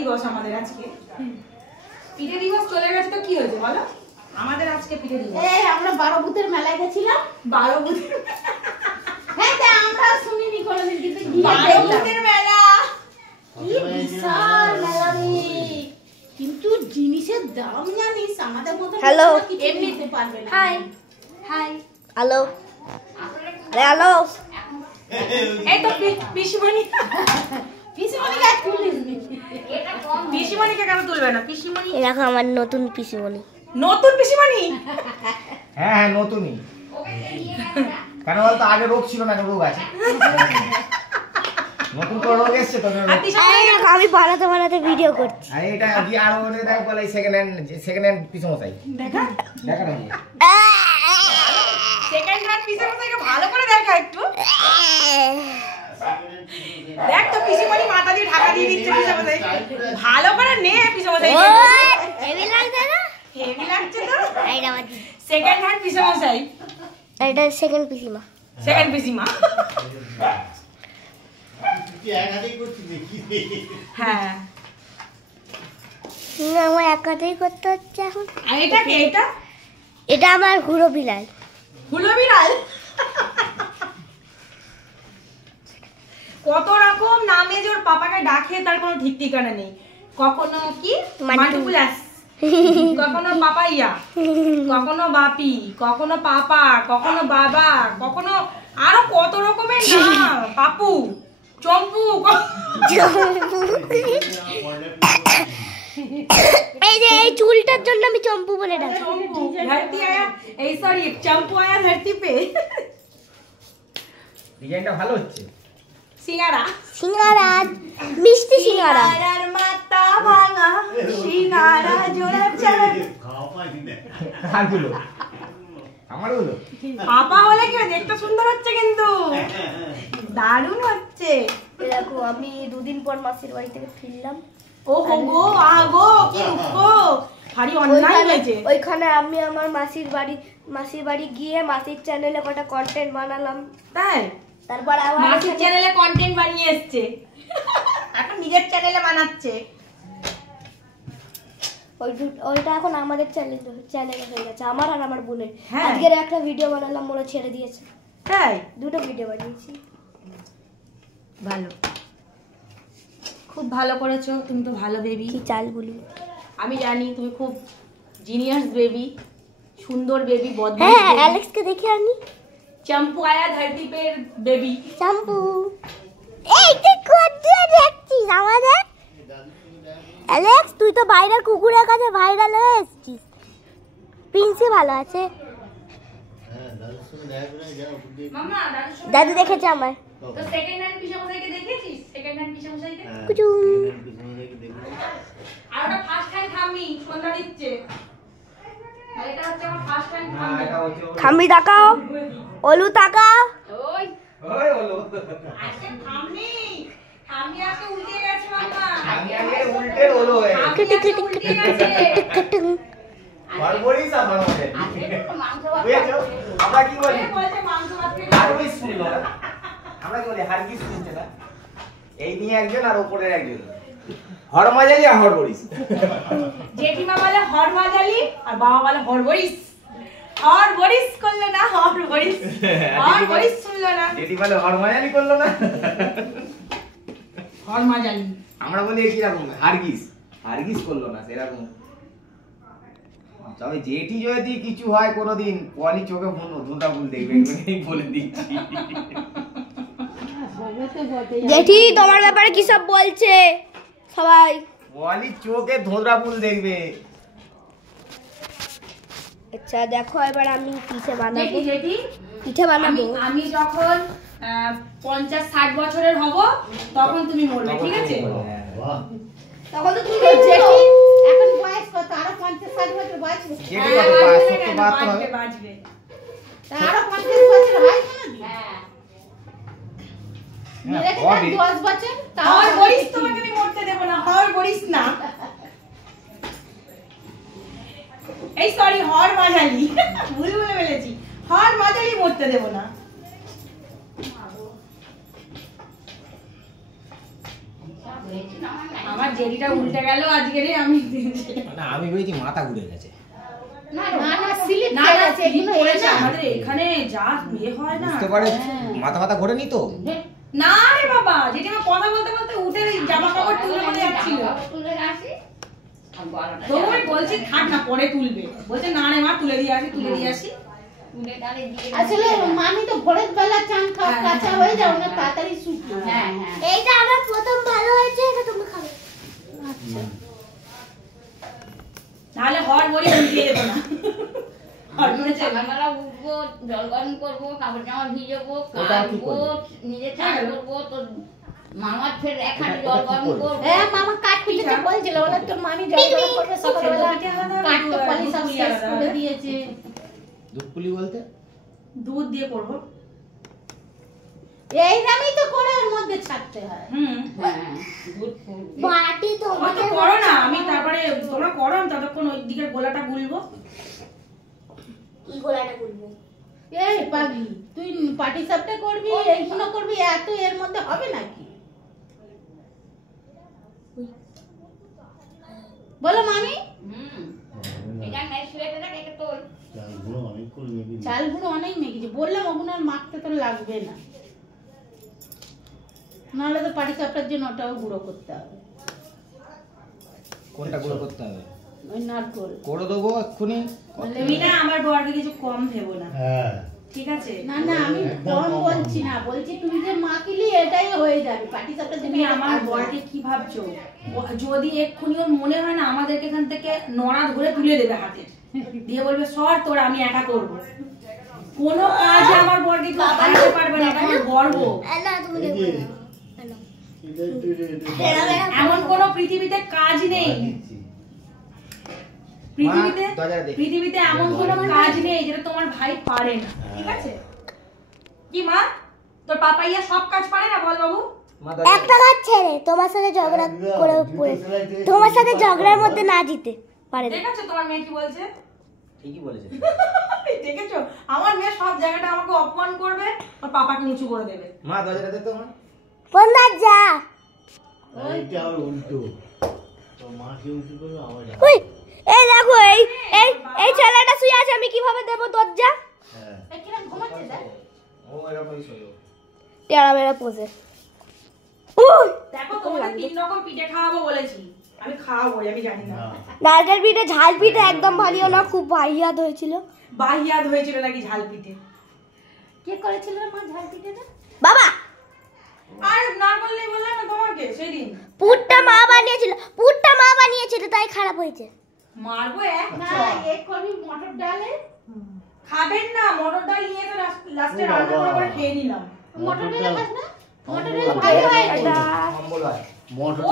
দিবস আমাদের আজকে। পিঠে দিবস চলে গেছে তো কি হয়েছে বলো, আমাদের আজকে পিঠে দিবস। এই আমরা 12 ভূতের মেলায় গেছিলাম। 12 ভূতের হ্যাঁ তা আমরা শুনিনি কোনোদিন, কিন্তু 12 ভূতের মেলা কি বিশাল মেলা রে। কিন্তু জিনিসের দাম জানিস আমাদের মতো হ্যালো এমনি নিতে পারবে না। হাই হাই হ্যালো আরে হ্যালো এই তো পিসিমণি পিসিমণিকে তুলিস নি। এটা কম, পিসিমণিকে কেন তুলবে না? পিসিমণি এই দেখো আমার নতুন পিসিমণি। নতুন পিসিমণি? হ্যাঁ হ্যাঁ নতুনই। কেন বলতো আগে রোগ ছিল না, রোগ আছে। নতুন করে রোগ এসছে তো। আমি বানাতে বানাতে ভিডিও করছি। আর এটা কি আর ওরে দেখ বলে সেকেন্ড হ্যান্ড পিসমশাই। দেখা দেখা না সেকেন্ড হ্যান্ড পিসিমণিকে ভালো করে দেখা একটু। দেখ তো পিসিমণি মাথা দিয়ে ঢাকা দিয়ে দিচ্ছে পিসিমণি। ভালো করে নে পিসিমণি। হেভি লাগছে না? হেভি লাগছে তো। এইটা আমার সেকেন্ড হ্যান্ড পিসিমণি। এটা সেকেন্ড পিসিমা। সেকেন্ড পিসিমা। হ্যাঁ আমার একাতেই করতে হচ্ছে এখন। আর এটা কে? এটা এটা আমার ঘুরো বিলাল। হুলো বিড়াল। কত রকম নামে যে ওর পাপাকে ডাকে তার কোনো ঠিক ঠিকানা নেই। কখনো কি মান্টু প্লাস, কখনো পাপাইয়া, কখনো বাপি, কখনো পাপা, কখনো বাবা, কখনো আরো কত রকমের নাম। পাপু, চম্পু। এই যে এই চুলটার জন্য আমি চম্পু বলে ডাকি। চম্পু ধরতি আয়া, এই সরি চম্পু আয়া ধরতি পে। ডিজাইনটা ভালো হচ্ছে। সিঙ্গারা, সিঙ্গারা, মিষ্টি সিঙ্গারা। সিঙ্গারার মাথা ভাঙা, সিঙ্গারা জোড়া চাই। আর গুলো আমার গুলো পাপা বলে কি দেখতে সুন্দর হচ্ছে, কিন্তু দারুণ হচ্ছে। দেখো আমি দুদিন পর মাসির বাড়ি থেকে ফিরলাম। ও হো গো, আগো কি উঠো, ভারী অন্যায় হয়েছে। ওইখানে আমি আমার মাসির বাড়ি গিয়ে মাসির চ্যানেলে কটা কন্টেন্ট বানালাম। তাই তারপর আবার মাসির চ্যানেলে কন্টেন্ট বানিয়ে এসছে, এখন নিজের চ্যানেলে বানাচ্ছে। ওইটা এখন আমাদের চ্যানেলে হয়ে গেছে, আমার আর আমার বোনের। হ্যাঁ। আজকের একটা ভিডিও বানালাম, ওরা ছেড়ে দিয়েছে। তাই দুটো ভিডিও বানিয়েছি। ভালো, খুব ভালো করেছো। তুমি তো ভালো বেবি। কি চালগুলি আমি জানি তুমি খুব জিনিয়াস বেবি, সুন্দর বেবি, বদমাশ হ্যাঁ baby। অ্যালেক্সকে দেখে আনি। চম্পু আয়া ধরদীপের বেবি। চাম্পু এই তুই কোথায় দেখছিস আমাদের? অ্যালেক্স তুই তো বাইরের কুকুরের কাছে ভাইরাল হয়ে এসেছিস। প্রিন্সি ভালো আছে? মামা দাদুর সঙ্গে দাদু দেখেছে আমার। তো সেকেন্ড হ্যান্ড পিসামশাইকে দেখেছিস? Second hand পিসামশাইকে কুচুম। আর ওটা ফার্স্ট হ্যান্ড থামি সন্ধ্যা দিচ্ছে। আর এটা হচ্ছে আমার ফার্স্ট হ্যান্ড হ্যাঁ থামি। এটা হচ্ছে থামি তাকাও, অলু তাকাও। ওই ওই হলো আজকে থামি, থামি আজকে উল্টে গেছে মামা। আমি আগে উল্টে হলো থামি আজকে উল্টে গেছে। বড়বড়িস আর বড়বড়ি আজকে একটু মাংস ভাত বুঝেছো? আমরা কি বলি? এ বলছে মাংস ভাত খেয়ে হারগিস শুনলো না? আমরা কি বলি হারগিস শুনছে না? এই নিয়ে একজন আর উপরের একজন হরমাজালি আর হরবড়িস। জেঠিমা বলে হর মাজালি আর বাবা বলে হর বরিস। হর বরিস করলো না, হর বরিস, হর বরিস শুনলো না, যেটি বলে হরমাজালি করলো না, হর মাজালি। আমরা বলি কি রকম হারগিস, হারগিস করলো না সেরকম। তবে যেটি যদি কিছু হয় কোনোদিন পলি চোখে ধুঁধা ভুল দেখবে, এই বলে দিচ্ছি। জেঠি তোমার ব্যাপারে কি সব বলছে সবাই? পলি চোখে ধুঁধা ভুল দেখবে। আচ্ছা দেখো এবার আমি পিঠে বানাবো। জেঠি জেঠি পিঠে বানাবো। আমি যখন 50-60 বছরের হব তখন তুমি মরবে, ঠিক আছে? তখন তো তুমি জেঠি এখন বয়স কত? আরো 50-60 বছর বয়স হবে। যেটি কত 70-72 হবে। বাঁচবে। তা আরো 50 বছর হয় না? হ্যাঁ। মেরে হবে। 10 বছর তাও হর বরিস তোমাকে আমি মরতে দেব না, হর বরিস না। এই সরি হর মাজালি, ভুল বলে ফেলেছি। হর মাজালি মরতে দেব না। আমার জেরিটা উল্টে গেল আজকে রে আমি না আমি ভেবেছি মাথা ঘুরে গেছে। না স্লিপ না খেয়ে না গেছে, এগুলো এগুলো পড়েছে না। আমাদের এখানে যা বিয়ে হয় না। বুঝতে পারে মাথা ঘোরেনি তো? না রে বাবা, যেটা আমার কথা বলতে বলতে উঠে জামা কাপড় তুলে বলে যাচ্ছিল। তো আমি বলছি থাক না পরে তুলবে, বলছে না রে মা তুলে দিয়ে আসি। আসলে মামি তো ভোরের বেলা চান কাঁচা হয়ে যাও না তাড়াতাড়ি শুকিয়ে। হ্যাঁ হ্যাঁ এইটা আমার প্রথম ভালো হয়েছে, এটা তুমি খাবে। আচ্ছা তাহলে হর বড়ি উল্টিয়ে যেত না। হর বড়ি সকালবেলা উঠবো, জল গরম করবো, কাপড় জামা ভিজাবো, ওটা কি কাটবো, নিজে চান করবো, তো মামার ফের এক হাঁড়ি জল গরম করবো। হ্যাঁ মামা কাট পিঠেটা বলছিল, বলে তোর মামি জল গরম করবে সকালবেলা, কাট তো পলি সব শেষ করে দিয়েছে। দুধ পুলি বলতে দুধ দিয়ে করবো। এই রামই তো করে ওর মধ্যে ছাড়তে হয়। হ্যাঁ, দুধ ফুটবে। বাটি তো তোমরা তো করো না, আমি তারপরে তোমরা করো আমি ততক্ষণ ওই দিকের গোলাটা গুলবো। কি গোলাটা গুলবো? এই পাগলি, তুই পাটি সাপটা করবি, এইগুলো করবি, এত এর মধ্যে হবে নাকি? বলো মামি। এটা মেশিনেটা কেটে তোল। চালগুলো অনেক মেখেছি, বললাম ওগুলো আর মাখতে তো লাগবে না, নাহলে তো পাটি সাপটার জন্য ওটাও গুঁড়ো করতে হবে। কোনটা গুঁড়ো করতে হবে? ওই নারকোল করে দেবো এক্ষুনি। তুমি না আমার বরকে কিছু কম ভেবো না, হ্যাঁ ঠিক আছে? না না আমি কম বলছি না, বলছি তুমি যে মাখিলি এটাই হয়ে যাবে পাটি সাপটা। তুমি আমার বরকে কি ভাবছো? যদি এক্ষুনি ওর মনে হয় না আমাদেরকে এখান থেকে নড়া ধরে তুলে দেবে হাতে দিয়ে, বলবে সর তোর আমি একা করবো। কোনো কাজে আমার বরকে কেউ হারাতে পারবে না, এটা আমার গর্ব। না তুমি দেখো না। এমন কোনো পৃথিবীতে কাজ নেই, পৃথিবীতে এমন কোনো কাজ নেই যেটা তোমার ভাই পারে না, ঠিক আছে? কি মা, তোর পাপাইয়া সব কাজ পারে না? বল বাবু। একটা কাজ ছেড়ে তোমার সাথে ঝগড়া করে পড়ে, তোমার সাথে ঝগড়ার মধ্যে না জিতে পারে না। দেখেছো তোমার মেয়ে কি বলছে? ঠিকই বলেছে। দেখেছো আমার মেয়ে সব জায়গাটা আমাকে অপমান করবে আর পাপাকে নিচু করে দেবে। মা দরজাটা দে তো মা। বন্ধা যা। এইটা আবার উল্টো, তো মাকে উল্টো করবে আবার যাবে। ওই এই দেখো, এই এই এই ছেলেটা শুয়ে আছে, আমি কিভাবে দেব দরজা? হ্যাঁ কিরম ঘুমাচ্ছে দেখ। ও এরকমই শোয়। টেরা মেরা পোজে। ওই দেখো তোমাদের 3 রকম পিঠে খাওয়াবো বলেছি, আমি খাওয়াবো, আমি জানি না। নারকেল পিঠে, ঝাল পিঠে একদম ভালিও না, খুব বাহিয়াত হয়েছিল। বাহিয়াত হয়েছিল নাকি ঝাল পিঠে? কে করেছিল রে মা ঝাল পিঠেটা? বাবা আর না বললেই বললাম না তোমাকে সেদিন। পুরটা মা বানিয়েছিল, তাই খারাপ হয়েছে। মারবো এক না এ করবি মটর ডালে। খাবেন না, মটর ডাল নিয়ে তো লাস্টে রান্না করে খেয়ে নিলাম। মটর ডালে খাস না? মটর ডালে ভালো হয় এটা কম্বল হয়। মোটর